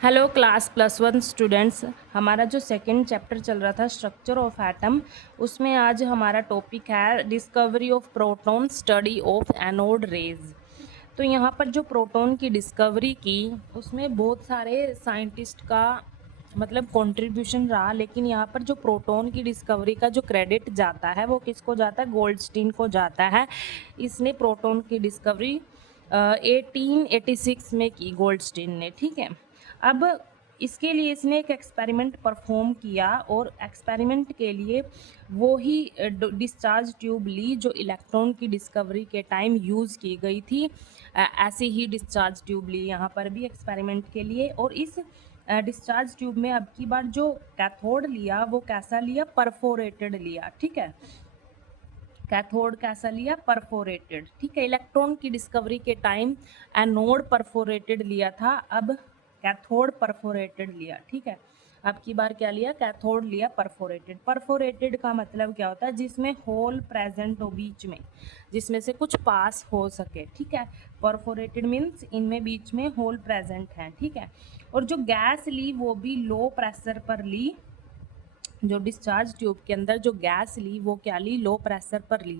Hello class +1 students. हमारा जो second chapter चल रहा था स्ट्रक्चर ऑफ एटम, उसमें आज हमारा टॉपिक है discovery of proton, study of anode raise. तो यहाँ पर जो प्रोटॉन की डिस्कवरी की, उसमें बहुत सारे साइंटिस्ट का मतलब कंट्रीब्यूशन रहा, लेकिन यहाँ पर जो प्रोटॉन की डिस्कवरी का जो क्रेडिट जाता है वो किसको जाता है? गोल्डस्टीन को जाता है। इसने प्रोटॉन की डिस्कवरी 1886 में की, गोल्डस्टीन ने। ठीक है, अब इसके लिए इसने एक एक्सपेरिमेंट परफॉर्म किया, और एक्सपेरिमेंट के लिए वो ही डिस्चार्ज ट्यूब ली जो इलेक्ट्रॉन की डिस्कवरी के टाइम यूज़ की गई थी। ऐसे ही डिस्चार्ज ट्यूब ली यहाँ पर भी एक्सपेरिमेंट के लिए। और इस डिस्चार्ज ट्यूब में अब की बार जो कैथोड लिया वो कैसा लिया? परफोरेटेड लिया। ठीक है, कैथोड कैसा लिया? परफोरेटेड। ठीक है, इलेक्ट्रॉन की डिस्कवरी के टाइम एनोड परफोरेटेड लिया था, अब कैथोड परफोरेटेड लिया। ठीक है, अब की बार क्या लिया? कैथोड लिया परफोरेटेड। परफोरेटेड का मतलब क्या होता है? जिसमें होल प्रेजेंट हो बीच में, जिसमें से कुछ पास हो सके। ठीक है, परफोरेटेड मीन्स इनमें बीच में होल प्रेजेंट है। ठीक है, और जो गैस ली वो भी लो प्रेशर पर ली। जो डिस्चार्ज ट्यूब के अंदर जो गैस ली वो क्या ली? लो प्रेशर पर ली।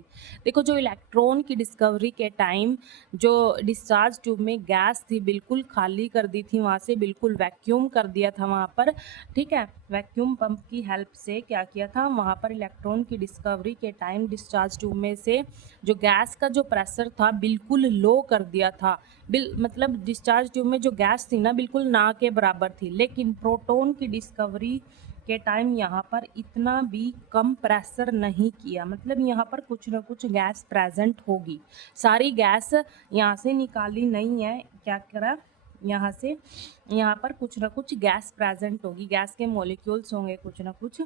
देखो, जो इलेक्ट्रॉन की डिस्कवरी के टाइम जो डिस्चार्ज ट्यूब में गैस थी बिल्कुल खाली कर दी थी, वहाँ से बिल्कुल वैक्यूम कर दिया था वहाँ पर। ठीक है, वैक्यूम पंप की हेल्प से क्या किया था? वहाँ पर इलेक्ट्रॉन की डिस्कवरी के टाइम डिस्चार्ज ट्यूब में से जो गैस का जो प्रेशर था बिल्कुल लो कर दिया था। मतलब डिस्चार्ज ट्यूब में जो गैस थी ना, बिल्कुल ना के बराबर थी। लेकिन प्रोटॉन की डिस्कवरी के टाइम यहाँ पर इतना भी कम प्रेशर नहीं किया, मतलब यहाँ पर कुछ ना कुछ गैस प्रेजेंट होगी। सारी गैस यहाँ से निकाली नहीं है, क्या करा? यहाँ से यहाँ पर कुछ ना कुछ गैस प्रेजेंट होगी, गैस के मॉलिक्यूल्स होंगे कुछ ना कुछ।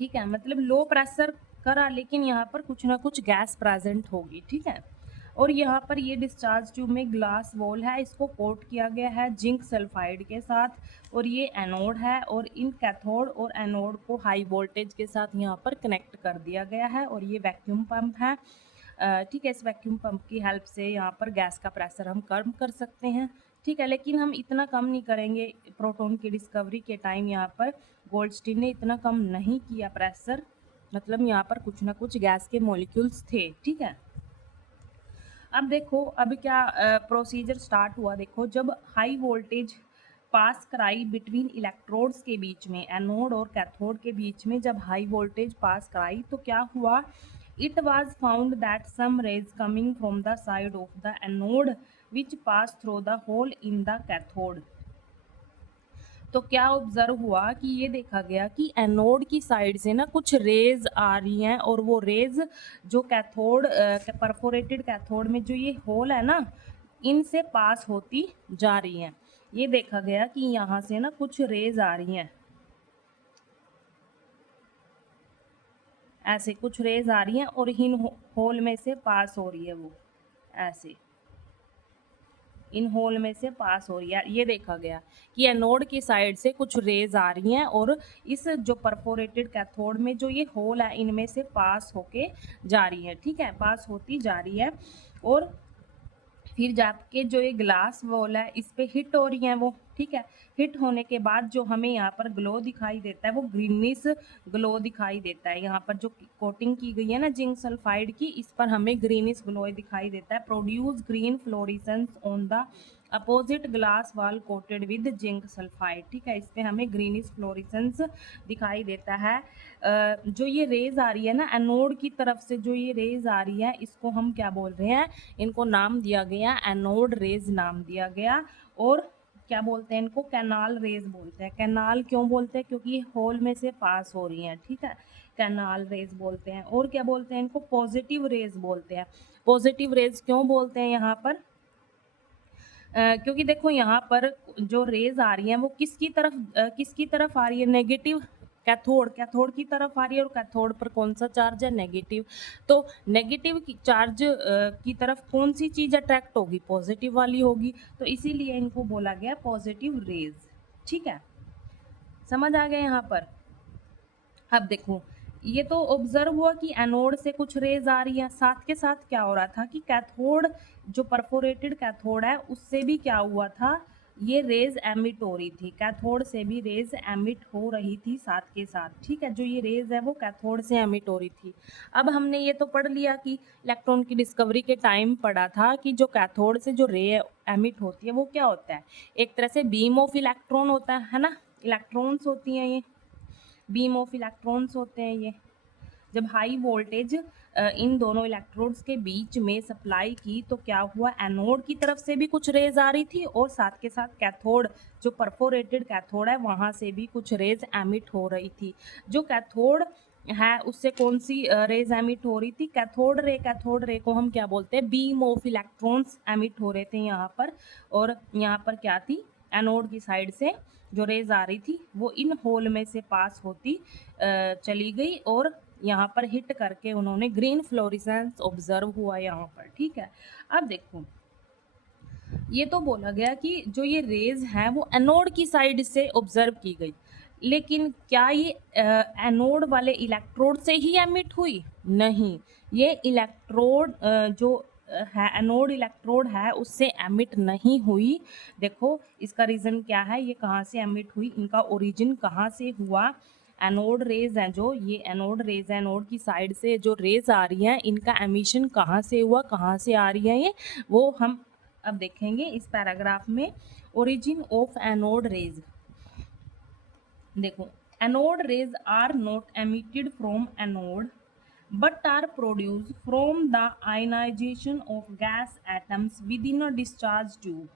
ठीक है, मतलब लो प्रेशर करा, लेकिन यहाँ पर कुछ ना कुछ गैस प्रेजेंट होगी। ठीक है, और यहाँ पर ये डिस्चार्ज ट्यूब में ग्लास वॉल है, इसको कोट किया गया है जिंक सल्फाइड के साथ, और ये एनोड है, और इन कैथोड और एनोड को हाई वोल्टेज के साथ यहाँ पर कनेक्ट कर दिया गया है। और ये वैक्यूम पंप है। ठीक है, इस वैक्यूम पंप की हेल्प से यहाँ पर गैस का प्रेशर हम कम कर सकते हैं। ठीक है, लेकिन हम इतना कम नहीं करेंगे। प्रोटॉन की डिस्कवरी के टाइम यहाँ पर गोल्डस्टीन ने इतना कम नहीं किया प्रेशर, मतलब यहाँ पर कुछ ना कुछ गैस के मॉलिक्यूल्स थे। ठीक है, अब देखो अब क्या प्रोसीजर स्टार्ट हुआ। देखो, जब हाई वोल्टेज पास कराई बिटवीन इलेक्ट्रोड्स के बीच में, एनोड और कैथोड के बीच में जब हाई वोल्टेज पास कराई तो क्या हुआ? It was found that some rays coming from the side of the anode which pass through the hole in the cathode. तो क्या ऑब्जर्व हुआ कि ये देखा गया कि एनोड की साइड से ना कुछ रेज आ रही हैं, और वो रेज जो कैथोड परफोरेटेड कैथोड में जो ये होल है ना, इनसे पास होती जा रही हैं। ये देखा गया कि यहाँ से ना कुछ रेज आ रही हैं, ऐसे कुछ रेज आ रही हैं, और इन होल में से पास हो रही है वो, ऐसे इन होल में से पास हो रही है। ये देखा गया कि एनोड की साइड से कुछ रेज आ रही हैं, और इस जो परफोरेटेड कैथोड में जो ये होल है इनमें से पास होके जा रही है। ठीक है, पास होती जा रही है, और फिर जाके जो ये ग्लास वॉल है इस पे हिट हो रही हैं वो। ठीक है, हिट होने के बाद जो हमें यहाँ पर ग्लो दिखाई देता है वो ग्रीनिश ग्लो दिखाई देता है। यहाँ पर जो कोटिंग की गई है ना जिंक सल्फाइड की, इस पर हमें ग्रीनिश ग्लो दिखाई देता है। Produce green florescence on the opposite glass wall coated with zinc sulphide. ठीक है, इस पे हमें ग्रीनिश फ्लोरिसेंस दिखाई देता है। जो ये रेज आ रही है ना एनोड की तरफ से, जो ये रेज आ रही है इसको हम क्या बोल रहे हैं? इनको नाम दिया गया एनोड रेज नाम दिया गया। और क्या बोलते हैं इनको? कैनाल रेज बोलते हैं। कैनाल क्यों बोलते हैं? क्योंकि ये होल में से पास हो रही हैं। ठीक है, कैनाल रेज बोलते हैं। और क्या बोलते हैं इनको? पॉजिटिव रेज बोलते हैं। पॉजिटिव रेज क्यों बोलते हैं यहाँ पर? क्योंकि देखो यहाँ पर जो रेज आ रही हैं वो किसकी तरफ आ रही है? नेगेटिव। कैथोड की तरफ आ रही है, और कैथोड पर कौन सा चार्ज है? नेगेटिव। तो नेगेटिव की चार्ज की तरफ कौन सी चीज़ अट्रैक्ट होगी? पॉजिटिव वाली होगी। तो इसीलिए इनको बोला गया पॉजिटिव रेज। ठीक है, समझ आ गया यहाँ पर? अब देखो, ये तो ऑब्जर्व हुआ कि एनोड से कुछ रेज आ रही है, साथ के साथ क्या हो रहा था कि कैथोड जो परफोरेटेड कैथोड है उससे भी क्या हुआ था? ये रेज एमिट हो रही थी, कैथोड से भी रेज एमिट हो रही थी साथ के साथ, ठीक है। जो ये रेज है वो कैथोड से एमिट हो रही थी। अब हमने ये तो पढ़ लिया कि इलेक्ट्रॉन की डिस्कवरी के टाइम पढ़ा था कि जो कैथोड से जो रे एमिट होती है वो क्या होता है, एक तरह से बीम ऑफ इलेक्ट्रॉन होता है ना, इलेक्ट्रॉन्स होती हैं ये, बीम ऑफ इलेक्ट्रॉन्स होते हैं ये। जब हाई वोल्टेज इन दोनों इलेक्ट्रोड्स के बीच में सप्लाई की तो क्या हुआ, एनोड की तरफ से भी कुछ रेज आ रही थी और साथ के साथ कैथोड, जो परफोरेटेड कैथोड है वहाँ से भी कुछ रेज एमिट हो रही थी। जो कैथोड है उससे कौन सी रेज एमिट हो रही थी, कैथोड रे को हम क्या बोलते हैं, बीम ऑफ इलेक्ट्रॉन्स एमिट हो रहे थे यहाँ पर। और यहाँ पर क्या थी, एनोड की साइड से जो रेज आ रही थी वो इन होल में से पास होती चली गई और यहाँ पर हिट करके उन्होंने ग्रीन फ्लोरिसेंस ऑब्जर्व हुआ यहाँ पर, ठीक है। अब देखो ये तो बोला गया कि जो ये रेज है वो एनोड की साइड से ऑब्जर्व की गई, लेकिन क्या ये एनोड वाले इलेक्ट्रोड से ही एमिट हुई, नहीं, ये इलेक्ट्रोड जो है एनोड इलेक्ट्रोड है उससे एमिट नहीं हुई। देखो इसका रीज़न क्या है, ये कहाँ से एमिट हुई, इनका ओरिजिन कहाँ से हुआ, एनोड रेज हैं जो ये एनोड रेज है, एनोड की साइड से जो रेज आ रही हैं इनका एमिशन कहाँ से हुआ, कहाँ से आ रही है ये, वो हम अब देखेंगे इस पैराग्राफ में। ओरिजिन ऑफ एनोड रेज, देखो anode rays are not emitted from anode but are produced from the ionization of gas atoms within a discharge tube।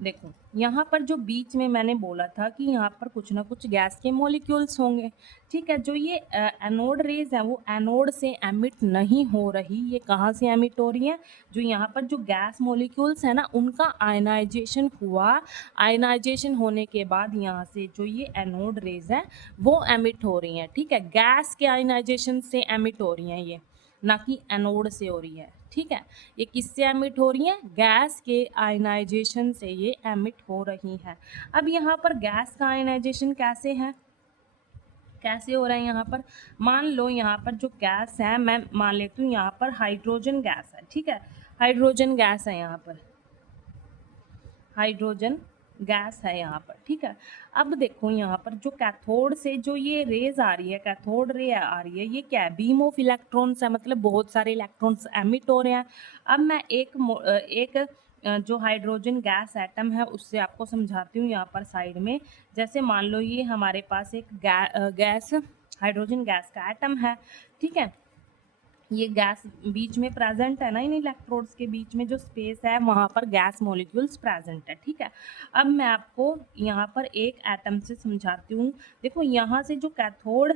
देखो यहाँ पर जो बीच में मैंने बोला था कि यहाँ पर कुछ ना कुछ गैस के मॉलिक्यूल्स होंगे, ठीक है। जो ये एनोड रेज है वो एनोड से एमिट नहीं हो रही, ये कहाँ से एमिट हो रही है, जो यहाँ पर जो गैस मॉलिक्यूल्स है ना उनका आयनाइजेशन हुआ, आयनाइजेशन होने के बाद यहाँ से जो ये एनोड रेज है वो एमिट हो रही हैं, ठीक है। गैस के आयनाइजेशन से एमिट हो रही हैं ये, ना कि एनोड से हो रही है, ठीक है। ये किससे एमिट हो रही हैं, गैस के आयनाइजेशन से ये एमिट हो रही हैं। अब यहाँ पर गैस का आयनाइजेशन कैसे है, कैसे हो रहा है यहाँ पर, मान लो यहाँ पर जो गैस है मैं मान लेती हूँ यहाँ पर हाइड्रोजन गैस है, ठीक है, हाइड्रोजन गैस है यहाँ पर, हाइड्रोजन गैस है यहाँ पर, ठीक है। अब देखो यहाँ पर जो कैथोड से जो ये रेज आ रही है, कैथोड रे आ रही है, ये क्या है, बीम ऑफ इलेक्ट्रॉन्स है, मतलब बहुत सारे इलेक्ट्रॉन्स एमिट हो रहे हैं। अब मैं एक जो हाइड्रोजन गैस एटम है उससे आपको समझाती हूँ यहाँ पर साइड में। जैसे मान लो ये हमारे पास एक गैस हाइड्रोजन गैस का एटम है, ठीक है। ये गैस बीच में प्रेजेंट है ना, इन इलेक्ट्रोड्स के बीच में जो स्पेस है वहाँ पर गैस मॉलिक्यूल्स प्रेजेंट है, ठीक है। अब मैं आपको यहाँ पर एक एटम से समझाती हूँ। देखो यहाँ से जो कैथोड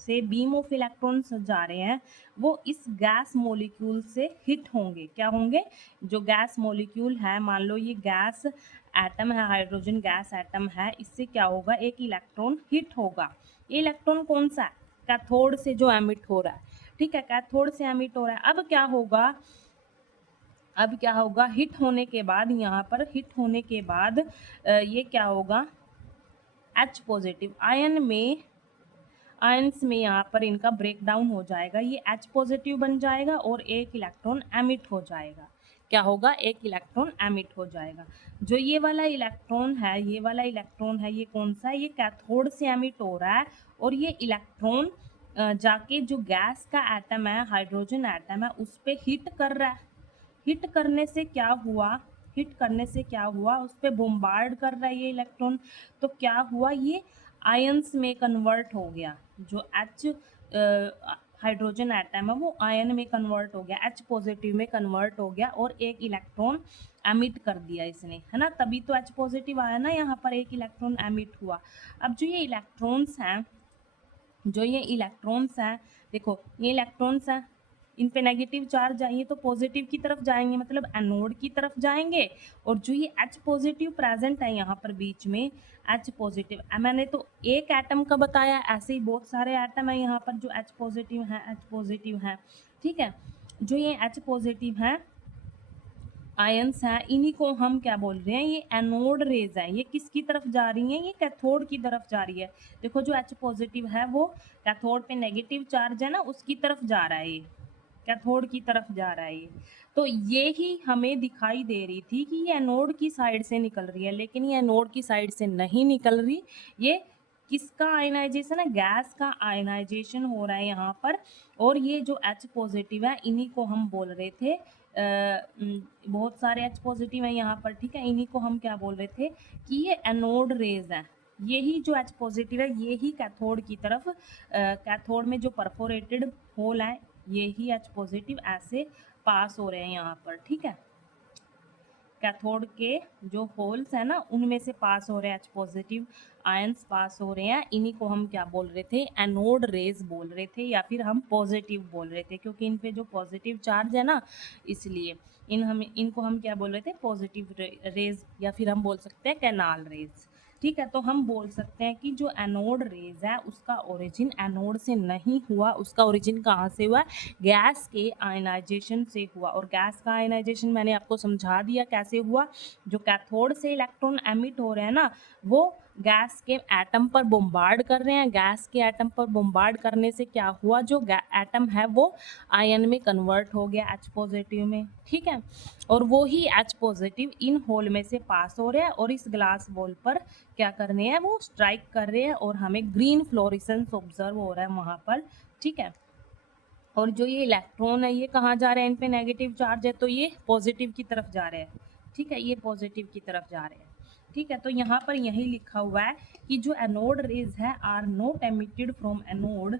से बीम ऑफ इलेक्ट्रॉन्स जा रहे हैं वो इस गैस मॉलिक्यूल से हिट होंगे, क्या होंगे, जो गैस मॉलिक्यूल है, मान लो ये गैस एटम है, हाइड्रोजन गैस एटम है, इससे क्या होगा, एक इलेक्ट्रॉन हिट होगा। ये इलेक्ट्रॉन कौन सा है, कैथोड से जो एमिट हो रहा है, ठीक है, कैथोड से एमिट हो रहा है। अब क्या होगा, अब क्या होगा, हिट होने के बाद यहाँ पर हिट होने के बाद ये क्या होगा, H पॉजिटिव आयन में, आयंस में यहाँ पर इनका ब्रेक डाउन हो जाएगा, ये H पॉजिटिव बन जाएगा और एक इलेक्ट्रॉन एमिट हो जाएगा। क्या होगा, एक इलेक्ट्रॉन एमिट हो जाएगा। जो ये वाला इलेक्ट्रॉन है, ये वाला इलेक्ट्रॉन है, ये कौन सा है, ये कैथोड से एमिट हो रहा है और ये इलेक्ट्रॉन जाके जो गैस का एटम है, हाइड्रोजन एटम है, उस पर हिट कर रहा है। हिट करने से क्या हुआ, हिट करने से क्या हुआ, उस पर बोम्बार्ड कर रहा है ये इलेक्ट्रॉन, तो क्या हुआ, ये आयंस में कन्वर्ट हो गया। जो एच हाइड्रोजन एटम है वो आयन में कन्वर्ट हो गया, एच पॉजिटिव में कन्वर्ट हो गया और एक इलेक्ट्रॉन एमिट कर दिया इसने, है ना, तभी तो एच पॉजिटिव आया ना, यहाँ पर एक इलेक्ट्रॉन एमिट हुआ। अब जो ये इलेक्ट्रॉन्स हैं, जो ये इलेक्ट्रॉन्स हैं, देखो ये इलेक्ट्रॉन्स हैं, इन पे नेगेटिव चार्ज आएंगे तो पॉजिटिव की तरफ जाएंगे, मतलब एनोड की तरफ जाएंगे। और जो ये H पॉजिटिव प्रेजेंट है यहाँ पर बीच में, H पॉजिटिव, मैंने तो एक एटम का बताया, ऐसे ही बहुत सारे एटम है यहाँ पर जो H पॉजिटिव हैं, H पॉजिटिव हैं, ठीक है। जो ये H पॉजिटिव हैं आयंस हैं, इन्हीं को हम क्या बोल रहे हैं, ये एनोड रेज हैं। ये किसकी तरफ जा रही हैं, ये कैथोड की तरफ जा रही है। देखो जो H पॉजिटिव है वो कैथोड पे नेगेटिव चार्ज है ना, उसकी तरफ जा रहा है ये, कैथोड की तरफ जा रहा है ये। तो ये ही हमें दिखाई दे रही थी कि ये एनोड की साइड से निकल रही है, लेकिन ये एनोड की साइड से नहीं निकल रही। ये किसका आयनाइजेशन है? गैस का आयनाइजेशन हो रहा है यहाँ पर। और ये जो H पॉजिटिव है इन्हीं को हम बोल रहे थे बहुत सारे H पॉजिटिव हैं यहाँ पर, ठीक है। इन्हीं को हम क्या बोल रहे थे कि ये एनोड रेज है। यही जो H पॉजिटिव है ये ही कैथोड की तरफ कैथोड में जो परफोरेटेड होल है यही H पॉजिटिव ऐसे पास हो रहे हैं यहाँ पर, ठीक है। कैथोड के जो होल्स है ना उनमें से पास हो रहे हैं H पॉजिटिव आयंस पास हो रहे हैं। इन्हीं को हम क्या बोल रहे थे? एनोड रेज बोल रहे थे, या फिर हम पॉजिटिव बोल रहे थे, क्योंकि इन पे जो पॉजिटिव चार्ज है ना इसलिए इनको हम क्या बोल रहे थे? पॉजिटिव रेज, या फिर हम बोल सकते हैं कैनाल रेज, ठीक है। तो हम बोल सकते हैं कि जो एनोड रेज है उसका ओरिजिन एनोड से नहीं हुआ, उसका ओरिजिन कहाँ से हुआ? गैस के आयनाइजेशन से हुआ। और गैस का आयनाइजेशन मैंने आपको समझा दिया कैसे हुआ। जो कैथोड से इलेक्ट्रॉन एमिट हो रहे हैं ना वो गैस के एटम पर बोम्बार्ड कर रहे हैं। गैस के एटम पर बोम्बार्ड करने से क्या हुआ? जो एटम है वो आयन में कन्वर्ट हो गया H पॉजिटिव में, ठीक है। और वो ही H पॉजिटिव इन होल में से पास हो रहे हैं और इस ग्लास बॉल पर क्या करने हैं? वो स्ट्राइक कर रहे हैं और हमें ग्रीन फ्लोरेसेंस ऑब्जर्व हो रहा है वहाँ पर, ठीक है। और जो ये इलेक्ट्रॉन है ये कहाँ जा रहे हैं? इन पे नेगेटिव चार्ज है तो ये पॉजिटिव की तरफ जा रहे हैं, ठीक है। ये पॉजिटिव की तरफ जा रहे हैं, ठीक है। तो यहाँ पर यही लिखा हुआ है कि जो एनोड रेज है are not emitted from anode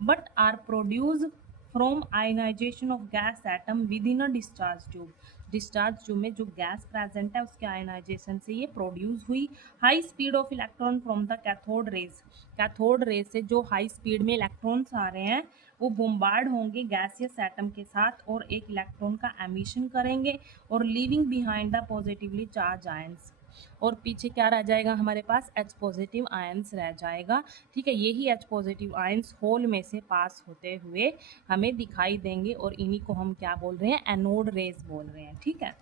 but are produced from ionization of gas atom within a discharge tube। Discharge tube में जो गैस प्रेजेंट है उसके आयनाइजेशन से ये प्रोड्यूस हुई। High speed of electron from the cathode rays, cathode rays से जो high speed में इलेक्ट्रॉन्स आ रहे हैं वो बोम्बार्ड होंगे गैसियस एटम के साथ और एक इलेक्ट्रॉन का एमिशन करेंगे और leaving behind the positively charge ions. और पीछे क्या रह जाएगा? हमारे पास H पॉजिटिव आयंस रह जाएगा, ठीक है। यही H पॉजिटिव आयंस होल में से पास होते हुए हमें दिखाई देंगे और इन्हीं को हम क्या बोल रहे हैं? एनोड रेज बोल रहे हैं, ठीक है।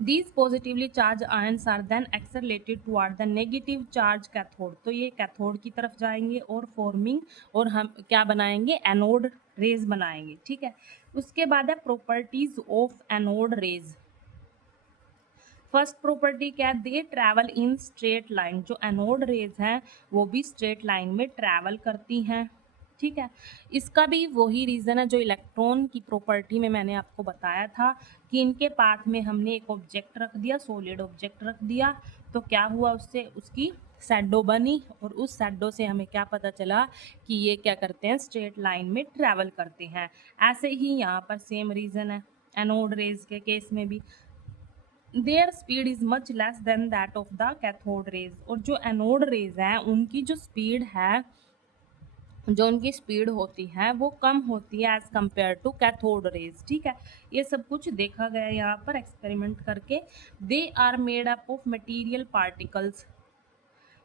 These positively charged ions are then accelerated toward the negative charge cathode। तो ये कैथोड की तरफ जाएंगे और फॉर्मिंग और हम क्या बनाएंगे? एनोड रेज बनाएंगे, ठीक है। उसके बाद है properties of anode raise. First property क्या है? दे ट्रैवल इन स्ट्रेट लाइन। जो एनोड रेज हैं वो भी स्ट्रेट लाइन में ट्रैवल करती हैं, ठीक है। इसका भी वही रीज़न है जो इलेक्ट्रॉन की प्रॉपर्टी में मैंने आपको बताया था कि इनके पाथ में हमने एक ऑब्जेक्ट रख दिया, सॉलिड ऑब्जेक्ट रख दिया, तो क्या हुआ? उससे उसकी शैडो बनी और उस शैडो से हमें क्या पता चला कि ये क्या करते हैं? स्ट्रेट लाइन में ट्रैवल करते हैं। ऐसे ही यहाँ पर सेम रीज़न है एनोड रेज के केस में भी। There speed is much less than that of the cathode rays. और जो एनोड रेज हैं उनकी जो स्पीड है, जो उनकी स्पीड होती है वो कम होती है as compare to cathode rays, ठीक है। ये सब कुछ देखा गया यहाँ पर एक्सपेरिमेंट करके। They are made up of material particles.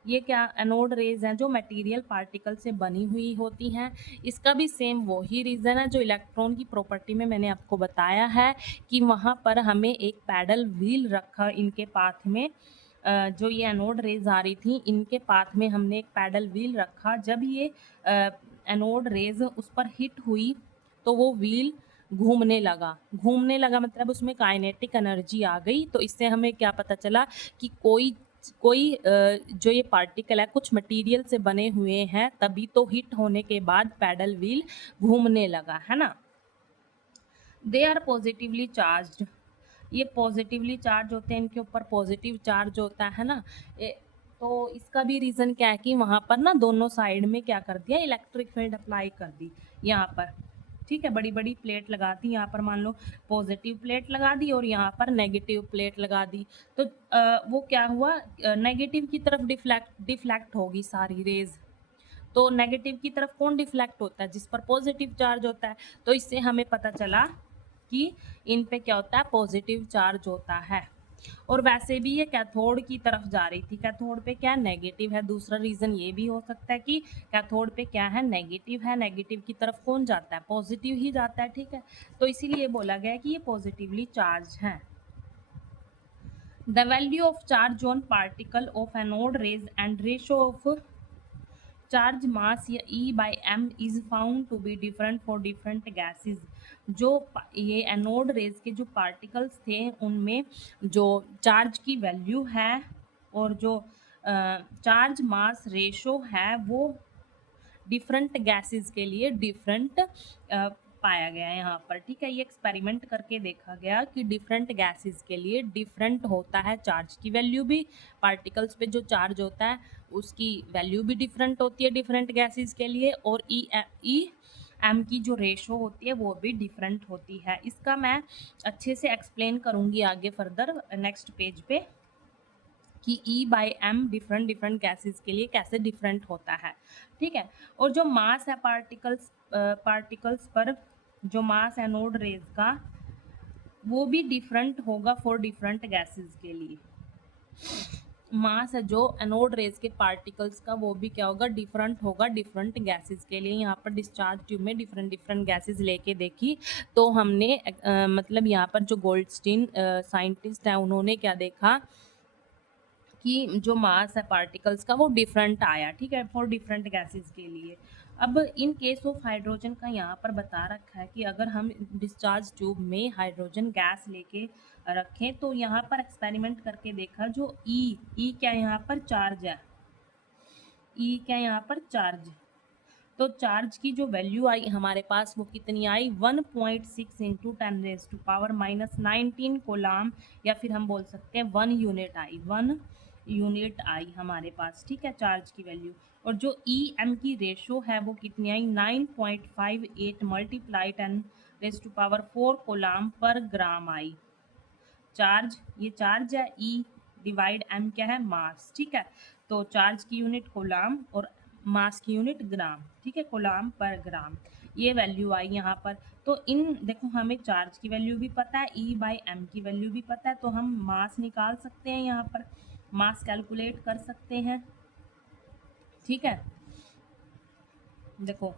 ये क्या? एनोड रेज हैं जो मटेरियल पार्टिकल से बनी हुई होती हैं। इसका भी सेम वही रीज़न है जो इलेक्ट्रॉन की प्रॉपर्टी में मैंने आपको बताया है कि वहाँ पर हमें एक पैडल व्हील रखा इनके पाथ में। जो ये एनोड रेज आ रही थी इनके पाथ में हमने एक पैडल व्हील रखा। जब ये एनोड रेज उस पर हिट हुई तो वो व्हील घूमने लगा मतलब उसमें काइनेटिक एनर्जी आ गई। तो इससे हमें क्या पता चला कि कोई जो ये पार्टिकल है कुछ मटेरियल से बने हुए हैं, तभी तो हिट होने के बाद पैडल व्हील घूमने लगा, है ना। They are positively charged. ये पॉजिटिवली चार्ज होते हैं, इनके ऊपर पॉजिटिव चार्ज होता है ना। तो इसका भी रीज़न क्या है कि वहाँ पर ना दोनों साइड में क्या कर दिया? इलेक्ट्रिक फील्ड अप्लाई कर दी यहाँ पर, ठीक है। बड़ी बड़ी प्लेट लगा दी यहाँ पर, मान लो पॉजिटिव प्लेट लगा दी और यहाँ पर नेगेटिव प्लेट लगा दी। तो वो क्या हुआ? नेगेटिव की तरफ डिफ्लेक्ट होगी सारी रेज। तो नेगेटिव की तरफ कौन डिफ्लेक्ट होता है? जिस पर पॉजिटिव चार्ज होता है। तो इससे हमें पता चला कि इन पे क्या होता है? पॉजिटिव चार्ज होता है। और वैसे भी ये कैथोड की तरफ जा रही थी। कैथोड पे क्या नेगेटिव है। दूसरा रीज़न ये भी हो सकता है कि कैथोड पे क्या है? नेगेटिव है। नेगेटिव की तरफ कौन जाता है? पॉजिटिव ही जाता है, ठीक है। तो इसीलिए बोला गया कि ये पॉजिटिवली चार्ज हैं। The value of charge on particle of anode rays and ratio of charge mass या e by m is found to be different for different gases. जो ये एनोड रेज के जो पार्टिकल्स थे उनमें जो चार्ज की वैल्यू है और जो चार्ज मास रेशो है वो डिफरेंट गैसेस के लिए डिफरेंट पाया गया है यहाँ पर। ठीक है, ये एक्सपेरिमेंट करके देखा गया कि डिफरेंट गैसेस के लिए डिफरेंट होता है चार्ज की वैल्यू भी, पार्टिकल्स पे जो चार्ज होता है उसकी वैल्यू भी डिफरेंट होती है डिफरेंट गैसेस के लिए, और ई एम की जो रेशो होती है वो भी डिफरेंट होती है। इसका मैं अच्छे से एक्सप्लेन करूँगी आगे फर्दर नेक्स्ट पेज पे कि e by m different different gases के लिए कैसे डिफरेंट होता है। ठीक है, और जो मास है पार्टिकल्स पर जो मास एनोड रेज का वो भी डिफरेंट होगा फॉर डिफरेंट गैसेस के लिए। मास है जो एनोड रेज के पार्टिकल्स का वो भी क्या होगा, डिफरेंट होगा डिफरेंट गैसेस के लिए। यहाँ पर डिस्चार्ज ट्यूब में डिफरेंट डिफरेंट गैसेस लेके देखी तो हमने मतलब यहाँ पर जो गोल्डस्टीन साइंटिस्ट है उन्होंने क्या देखा कि जो मास है पार्टिकल्स का वो डिफरेंट आया। ठीक है, फॉर डिफरेंट गैसेस के लिए। अब इन केस ऑफ हाइड्रोजन का यहाँ पर बता रखा है कि अगर हम डिस्चार्ज ट्यूब में हाइड्रोजन गैस लेके रखें तो यहाँ पर एक्सपेरिमेंट करके देखा जो ई क्या यहाँ पर चार्ज है, ई क्या यहाँ पर चार्ज, तो चार्ज की जो वैल्यू आई हमारे पास वो कितनी आई 1.6 इंटू 10⁻⁻19 कोलाम, या फिर हम बोल सकते हैं 1 यूनिट आई हमारे पास। ठीक है, चार्ज की वैल्यू। और जो ई एम की रेशो है वो कितनी आई 9.58 मल्टीप्लाई 10⁻⁴ कोलाम पर ग्राम आई। चार्ज, ये चार्ज है, ई डिवाइड एम क्या है मास। ठीक है, तो चार्ज की यूनिट कोलाम और मास की यूनिट ग्राम। ठीक है, कोलाम पर ग्राम, ये वैल्यू आई यहाँ पर। तो इन देखो हमें चार्ज की वैल्यू भी पता है, ई बाई एम की वैल्यू भी पता है, तो हम मास निकाल सकते हैं, यहाँ पर मास कैलकुलेट कर सकते हैं। ठीक है, देखो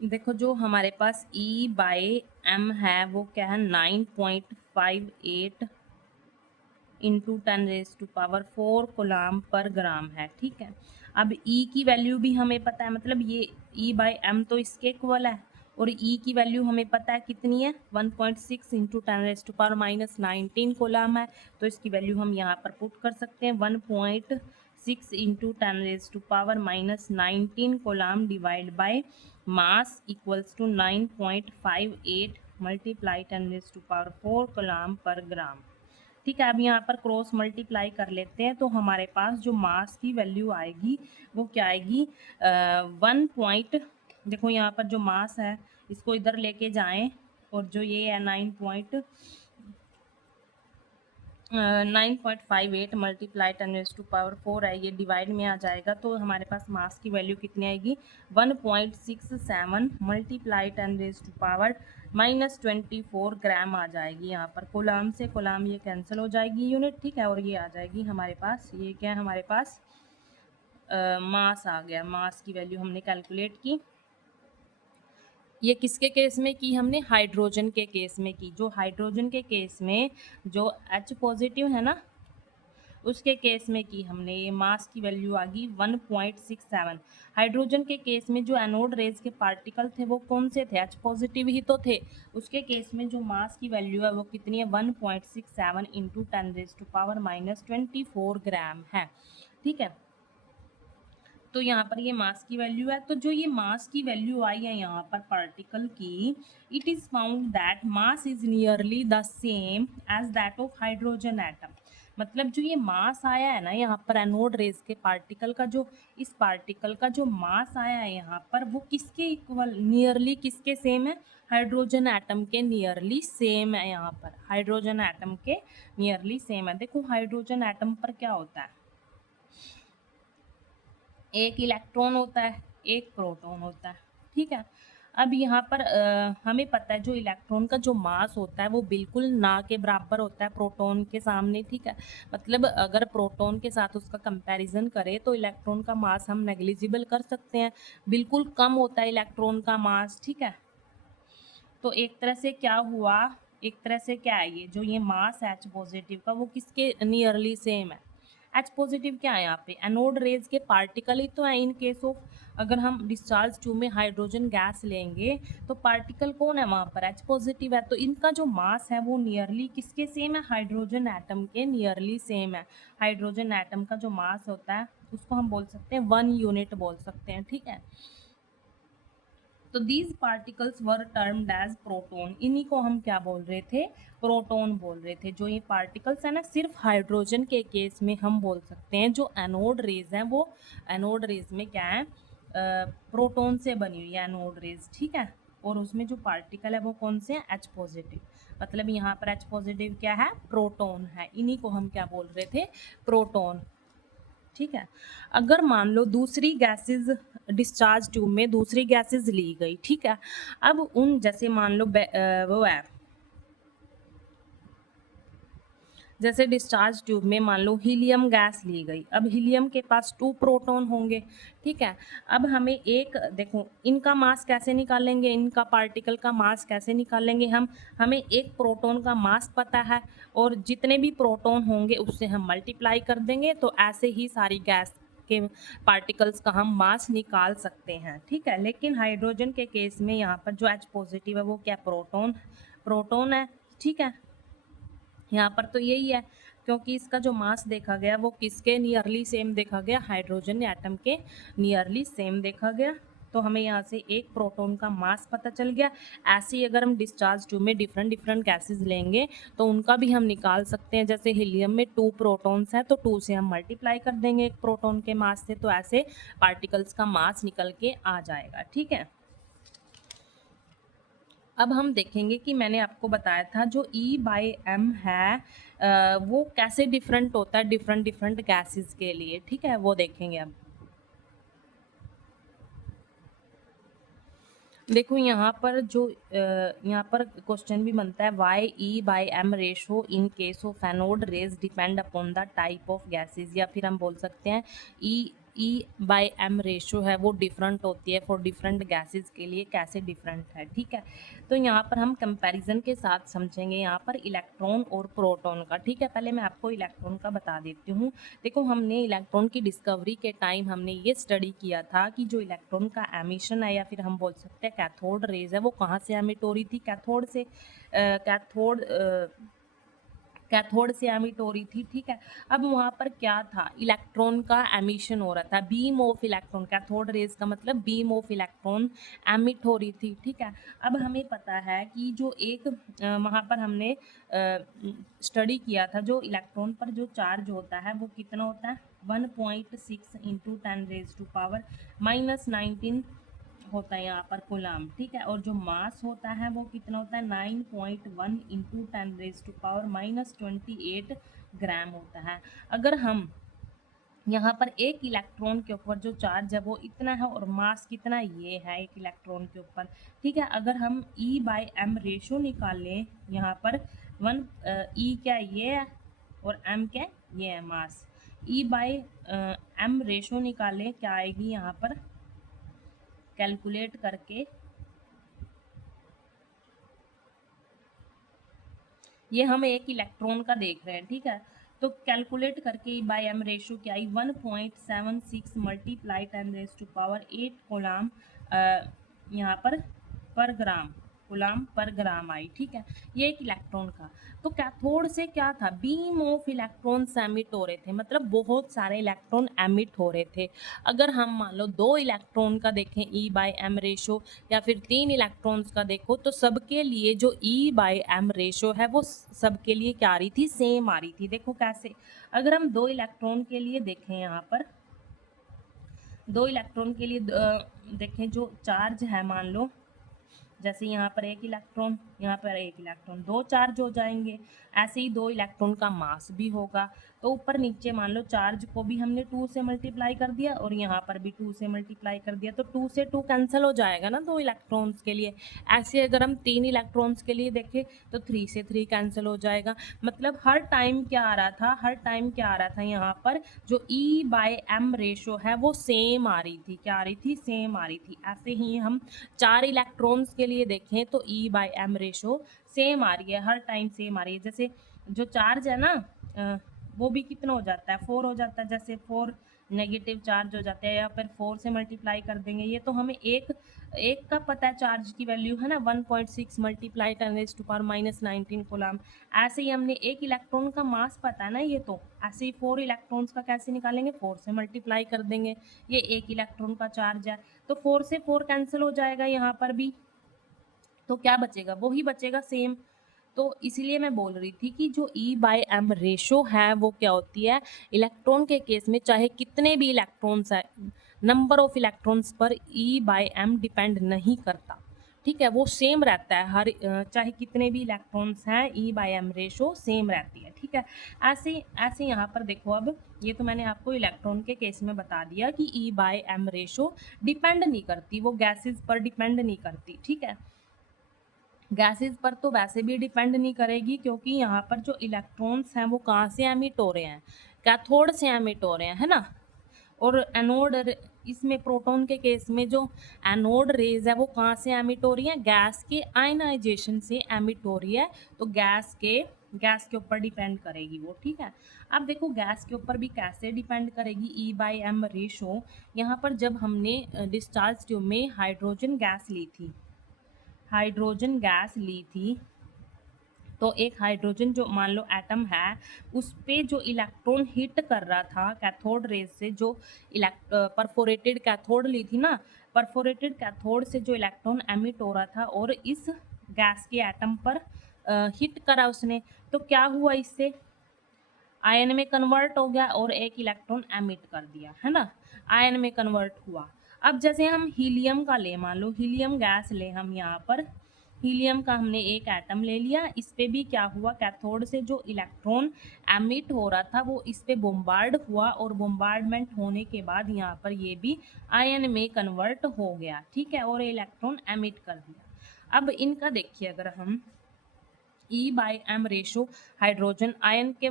देखो जो हमारे पास ई बाई एम है वो क्या है 9.58 इंटू 10⁻⁴ कोलाम पर ग्राम है। ठीक है, अब ई की वैल्यू भी हमें पता है, मतलब ये ई बाई एम तो इसके इक्वल है, और ई की वैल्यू हमें पता है कितनी है 1.6 इंटू 10⁻⁻19 कोलाम है, तो इसकी वैल्यू हम यहाँ पर पुट कर सकते हैं 1.6 into 10⁻⁻19 coulomb divide by mass equals to 9.58 multiply 10⁻⁴ coulomb per gram. ठीक है, अब यहाँ पर क्रॉस मल्टीप्लाई कर लेते हैं तो हमारे पास जो मास की वैल्यू आएगी वो क्या आएगी 1 देखो यहाँ पर जो मास है इसको इधर लेके जाएं, और जो ये है 9.58 मल्टीप्लाई 10⁻⁴ है, ये डिवाइड में आ जाएगा तो हमारे पास मास की वैल्यू कितनी आएगी 1.67 मल्टीप्लाई 10⁻⁻24 ग्राम आ जाएगी। यहाँ पर कोलाम से कोलाम ये कैंसिल हो जाएगी यूनिट। ठीक है, और ये आ जाएगी हमारे पास, ये क्या है हमारे पास मास आ गया। मास की वैल्यू हमने कैलकुलेट की। ये किसके केस में की हमने, हाइड्रोजन के केस में की। जो हाइड्रोजन के केस में जो H पॉजिटिव है ना उसके केस में की हमने, ये मास की वैल्यू आ गई 1.67। हाइड्रोजन के केस में जो एनोड रेज के पार्टिकल थे वो कौन से थे, H पॉजिटिव ही तो थे। उसके केस में जो मास की वैल्यू है वो कितनी है 1.67 इंटू 10⁻⁻24 ग्राम है। ठीक है, तो यहाँ पर ये मास की वैल्यू है। तो जो ये मास की वैल्यू आई है यहाँ पर पार्टिकल की, it is found that mass is nearly the same as that of hydrogen atom. मतलब जो ये मास आया है ना यहाँ पर एनोड रेज के पार्टिकल का, जो इस पार्टिकल का जो मास आया है यहाँ पर वो किसके इक्वल, नियरली किसके सेम है, हाइड्रोजन एटम के नियरली सेम है। यहाँ पर हाइड्रोजन एटम के नियरली सेम है। देखो हाइड्रोजन एटम पर क्या होता है, एक इलेक्ट्रॉन होता है, एक प्रोटॉन होता है। ठीक है, अब यहाँ पर हमें पता है जो इलेक्ट्रॉन का जो मास होता है वो बिल्कुल ना के बराबर होता है प्रोटॉन के सामने। ठीक है, मतलब अगर प्रोटॉन के साथ उसका कंपैरिजन करें तो इलेक्ट्रॉन का मास हम नेग्लिजिबल कर सकते हैं, बिल्कुल कम होता है इलेक्ट्रॉन का मास। ठीक है, तो एक तरह से क्या हुआ, एक तरह से क्या है, ये जो ये मास H पॉजिटिव का वो किसके नियरली सेम है, एच पॉजिटिव क्या है यहाँ पे, एनोड रेज के पार्टिकल ही तो है। इन केस ऑफ अगर हम डिस्चार्ज ट्यूब में हाइड्रोजन गैस लेंगे तो पार्टिकल कौन है वहाँ पर, एच पॉजिटिव है। तो इनका जो मास है वो नियरली किसके सेम है, हाइड्रोजन एटम के नियरली सेम है। हाइड्रोजन एटम का जो मास होता है उसको हम बोल सकते हैं 1 यूनिट बोल सकते हैं, ठीक है। तो these particles were termed as proton, इन्हीं को हम क्या बोल रहे थे, प्रोटॉन बोल रहे थे। जो ये पार्टिकल्स है ना, सिर्फ हाइड्रोजन के केस में हम बोल सकते हैं जो एनोड रेज हैं वो एनोड रेज में क्या है, प्रोटॉन से बनी हुई है एनोड रेज, ठीक है। और उसमें जो पार्टिकल है वो कौन से हैं, एच पॉजिटिव। मतलब यहाँ पर एच पॉजिटिव क्या है, प्रोटॉन है। इन्हीं को हम क्या बोल रहे थे, प्रोटॉन, ठीक है। अगर मान लो दूसरी गैसेस डिस्चार्ज ट्यूब में दूसरी गैसेस ली गई, ठीक है। अब उन जैसे मान लो वो है, जैसे डिस्चार्ज ट्यूब में मान लो हीलियम गैस ली गई। अब हीलियम के पास 2 प्रोटॉन होंगे, ठीक है। अब हमें एक देखो इनका मास कैसे निकालेंगे, इनका पार्टिकल का मास कैसे निकालेंगे हम, हमें एक प्रोटॉन का मास पता है और जितने भी प्रोटॉन होंगे उससे हम मल्टीप्लाई कर देंगे, तो ऐसे ही सारी गैस के पार्टिकल्स का हम मास निकाल सकते हैं, ठीक है। लेकिन हाइड्रोजन के केस में यहाँ पर जो एच पॉजिटिव है वो क्या, प्रोटॉन प्रोटॉन है, ठीक है। यहाँ पर तो यही है, क्योंकि इसका जो मास देखा गया वो किसके नियरली सेम देखा गया, हाइड्रोजन एटम के नियरली सेम देखा गया। तो हमें यहाँ से एक प्रोटॉन का मास पता चल गया। ऐसे ही अगर हम डिस्चार्ज ट्यूब में डिफरेंट डिफरेंट गैसेज लेंगे तो उनका भी हम निकाल सकते हैं। जैसे हीलियम में 2 प्रोटॉन्स हैं तो 2 से हम मल्टीप्लाई कर देंगे एक प्रोटॉन के मास से, तो ऐसे पार्टिकल्स का मास निकल के आ जाएगा, ठीक है। अब हम देखेंगे कि मैंने आपको बताया था जो E/m है वो कैसे डिफरेंट होता है डिफरेंट डिफरेंट गैसेस के लिए, ठीक है, वो देखेंगे। अब देखो यहाँ पर जो यहाँ पर क्वेश्चन भी बनता है, why E/m ratio in case of anode rays depend upon the type of gases, या फिर हम बोल सकते हैं E/m रेशो है वो डिफरेंट होती है फॉर डिफरेंट गैसेज के लिए, कैसे डिफरेंट है, ठीक है। तो यहाँ पर हम कंपैरिजन के साथ समझेंगे यहाँ पर इलेक्ट्रॉन और प्रोटॉन का, ठीक है। पहले मैं आपको इलेक्ट्रॉन का बता देती हूँ। देखो हमने इलेक्ट्रॉन की डिस्कवरी के टाइम हमने ये स्टडी किया था कि जो इलेक्ट्रॉन का एमिशन है या फिर हम बोल सकते हैं कैथोड रेज है वो कहाँ से एमिट हो रही थी, कैथोड से, कैथोड से एमिट हो रही थी, ठीक है। अब वहाँ पर क्या था, इलेक्ट्रॉन का एमिशन हो रहा था, beam of electron, cathode rays का मतलब बीम ऑफ इलेक्ट्रॉन एमिट हो रही थी, ठीक है। अब हमें पता है कि जो एक वहाँ पर हमने स्टडी किया था, जो इलेक्ट्रॉन पर जो चार्ज होता है वो कितना होता है, 1.6 इंटू 10⁻⁻19 होता है यहाँ पर कूलाम, ठीक है। और जो मास होता है वो कितना होता है, 9.1 इंटू 10⁻⁻28 ग्राम होता है। अगर हम यहाँ पर एक इलेक्ट्रॉन के ऊपर जो चार्ज है वो इतना है और मास कितना ये है एक इलेक्ट्रॉन के ऊपर, ठीक है। अगर हम E/m रेशो निकालें यहाँ पर 1 E क्या ये है और m क्या ये है मास, E/m रेशो निकालें क्या आएगी यहाँ पर, कैलकुलेट करके ये हम एक इलेक्ट्रॉन का देख रहे हैं, ठीक है। तो कैलकुलेट करके E/m रेशो क्या आई, 1.76 मल्टीप्लाई 10⁻8 कूलाम यहाँ पर ग्राम, कूलाम पर ग्राम आई, ठीक है। ये एक इलेक्ट्रॉन का। तो कैथोड से क्या था, बीम ऑफ इलेक्ट्रॉन्स एमिट हो रहे थे, मतलब बहुत सारे इलेक्ट्रॉन एमिट हो रहे थे। अगर हम मान लो 2 इलेक्ट्रॉन का देखें E/m रेशो या फिर 3 इलेक्ट्रॉन्स का देखो, तो सबके लिए जो E/m रेशो है वो सबके लिए क्या आ रही थी, सेम आ रही थी। देखो कैसे, अगर हम 2 इलेक्ट्रॉन के लिए देखें, यहाँ पर 2 इलेक्ट्रॉन के लिए देखें, जो चार्ज है मान लो जैसे यहाँ पर एक इलेक्ट्रॉन, यहाँ पर एक इलेक्ट्रॉन, 2 चार्ज हो जाएंगे। ऐसे ही 2 इलेक्ट्रॉन का मास भी होगा। तो ऊपर नीचे मान लो चार्ज को भी हमने 2 से मल्टीप्लाई कर दिया और यहाँ पर भी 2 से मल्टीप्लाई कर दिया, तो 2 से 2 कैंसिल हो जाएगा ना 2 इलेक्ट्रॉन्स के लिए। ऐसे अगर हम 3 इलेक्ट्रॉन्स के लिए देखें तो 3 से 3 कैंसिल हो जाएगा। मतलब हर टाइम क्या आ रहा था, हर टाइम क्या आ रहा था, यहाँ पर जो E/m रेशो है वो सेम आ रही थी, क्या आ रही थी, सेम आ रही थी। ऐसे ही हम 4 इलेक्ट्रॉन्स के लिए देखें तो E/m रेशो सेम आ रही है, हर टाइम सेम आ रही है। जैसे जो चार्ज है ना वो भी कितना हो जाता है, 4 हो जाता है। जैसे 4 नेगेटिव चार्ज हो जाते हैं, या फिर 4 से मल्टीप्लाई कर देंगे। ये तो हमें एक एक का पता है चार्ज की वैल्यू है ना, 1.6 मल्टीप्लाई 10⁻⁹ कूलम। ऐसे ही हमने एक इलेक्ट्रॉन का मास पता है ना, ये तो ऐसे ही 4 इलेक्ट्रॉन्स का कैसे निकालेंगे, 4 से मल्टीप्लाई कर देंगे। ये एक इलेक्ट्रॉन का चार्ज है, तो 4 से 4 कैंसिल हो जाएगा यहाँ पर भी, तो क्या बचेगा, वही बचेगा सेम। तो इसीलिए मैं बोल रही थी कि जो E/m रेशो है वो क्या होती है, इलेक्ट्रॉन के केस में चाहे कितने भी इलेक्ट्रॉन्स है, नंबर ऑफ इलेक्ट्रॉन्स पर E/m डिपेंड नहीं करता, ठीक है, वो सेम रहता है। हर चाहे कितने भी इलेक्ट्रॉन्स हैं, E/m रेशो सेम रहती है, ठीक है। ऐसे ऐसे यहाँ पर देखो, अब ये तो मैंने आपको इलेक्ट्रॉन के केस में बता दिया कि E/m रेशो डिपेंड नहीं करती, वो गैसेस पर डिपेंड नहीं करती, ठीक है। गैसेस पर तो वैसे भी डिपेंड नहीं करेगी, क्योंकि यहाँ पर जो इलेक्ट्रॉन्स हैं वो कहाँ से एमिट हो रहे हैं, कैथोड से एमिट हो रहे हैं, है ना। और एनोड, इसमें प्रोटॉन के केस में जो एनोड रेज है वो कहाँ से एमिट हो रही है, गैस के आयनाइजेशन से एमिट हो रही है। तो गैस के ऊपर डिपेंड करेगी वो, ठीक है। अब देखो गैस के ऊपर भी कैसे डिपेंड करेगी E/m रेशो। यहाँ पर जब हमने डिस्चार्ज ट्यूब में हाइड्रोजन गैस ली थी, तो एक हाइड्रोजन जो मान लो एटम है, उस पे जो इलेक्ट्रॉन हिट कर रहा था कैथोड रेज से, जो परफोरेटेड कैथोड ली थी ना, परफोरेटेड कैथोड से जो इलेक्ट्रॉन एमिट हो रहा था और इस गैस के एटम पर हिट करा उसने, तो क्या हुआ, इससे आयन में कन्वर्ट हो गया और एक इलेक्ट्रॉन एमिट कर दिया, है ना, आयन में कन्वर्ट हुआ। अब जैसे हम हीलियम का ले, मान लो हीलियम गैस ले हम, यहाँ पर हीलियम का हमने एक एटम ले लिया, इस पे भी क्या हुआ, कैथोड से जो इलेक्ट्रॉन एमिट हो रहा था वो इस पे बोम्बार्ड हुआ, और बोम्बार्डमेंट होने के बाद यहाँ पर ये भी आयन में कन्वर्ट हो गया, ठीक है, और इलेक्ट्रॉन एमिट कर दिया। अब इनका देखिए, अगर हम E/m रेशो, हाइड्रोजन आयन के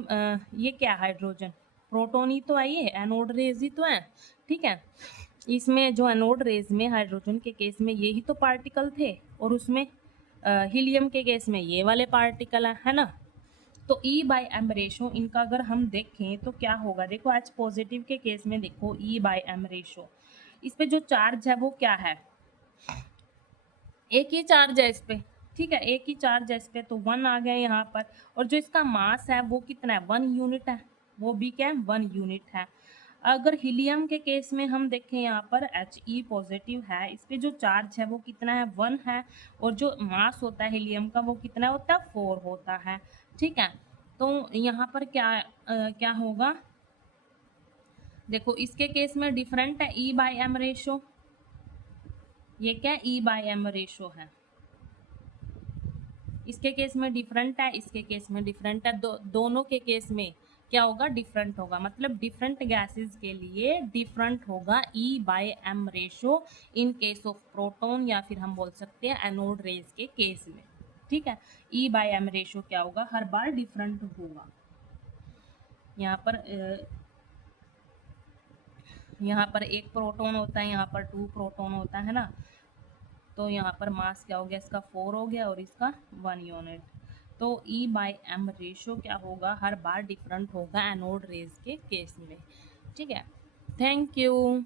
ये क्या हाइड्रोजन, प्रोटॉन ही तो है, ये एनोड रेज ही तो है, ठीक है। इसमें जो एनोड रेज में हाइड्रोजन के केस में ये ही तो पार्टिकल थे, और उसमें हीलियम के केस में ये वाले पार्टिकल है ना। तो E/m रेशो इनका अगर हम देखें तो क्या होगा, देखो H पॉजिटिव के केस में देखो E/m रेशो, इस पे जो चार्ज है वो क्या है, एक ही चार्ज है इस पे, ठीक है, एक ही चार्ज है इस पे, तो 1 आ गया यहाँ पर। और जो इसका मास है वो कितना है, 1 यूनिट है, वो भी क्या है, 1 यूनिट है। अगर हीलियम के केस में हम देखें, यहाँ पर He पॉजिटिव है, इस पे जो चार्ज है वो कितना है, 1 है, और जो मास होता है हीलियम का वो कितना होता है, 4 होता है, ठीक है। तो यहाँ पर क्या होगा, देखो इसके केस में डिफरेंट है E/m रेशो, ये क्या E/m रेशो है, इसके केस में डिफरेंट है, इसके केस में डिफरेंट है, दोनों के केस में क्या होगा, डिफरेंट होगा, मतलब डिफरेंट गैसेस के लिए डिफरेंट होगा E/m ratio in case of proton, या फिर हम बोल सकते हैं एनोड रेज के केस में, ठीक है। E/m रेशो क्या होगा, हर बार डिफरेंट होगा। यहाँ पर एक प्रोटॉन होता है, यहाँ पर 2 प्रोटॉन होता है ना, तो यहाँ पर मास क्या हो गया, इसका 4 हो गया और इसका 1 यूनिट। तो E/m रेशो क्या होगा, हर बार डिफरेंट होगा एनोड रेज के केस में, ठीक है। Thank you.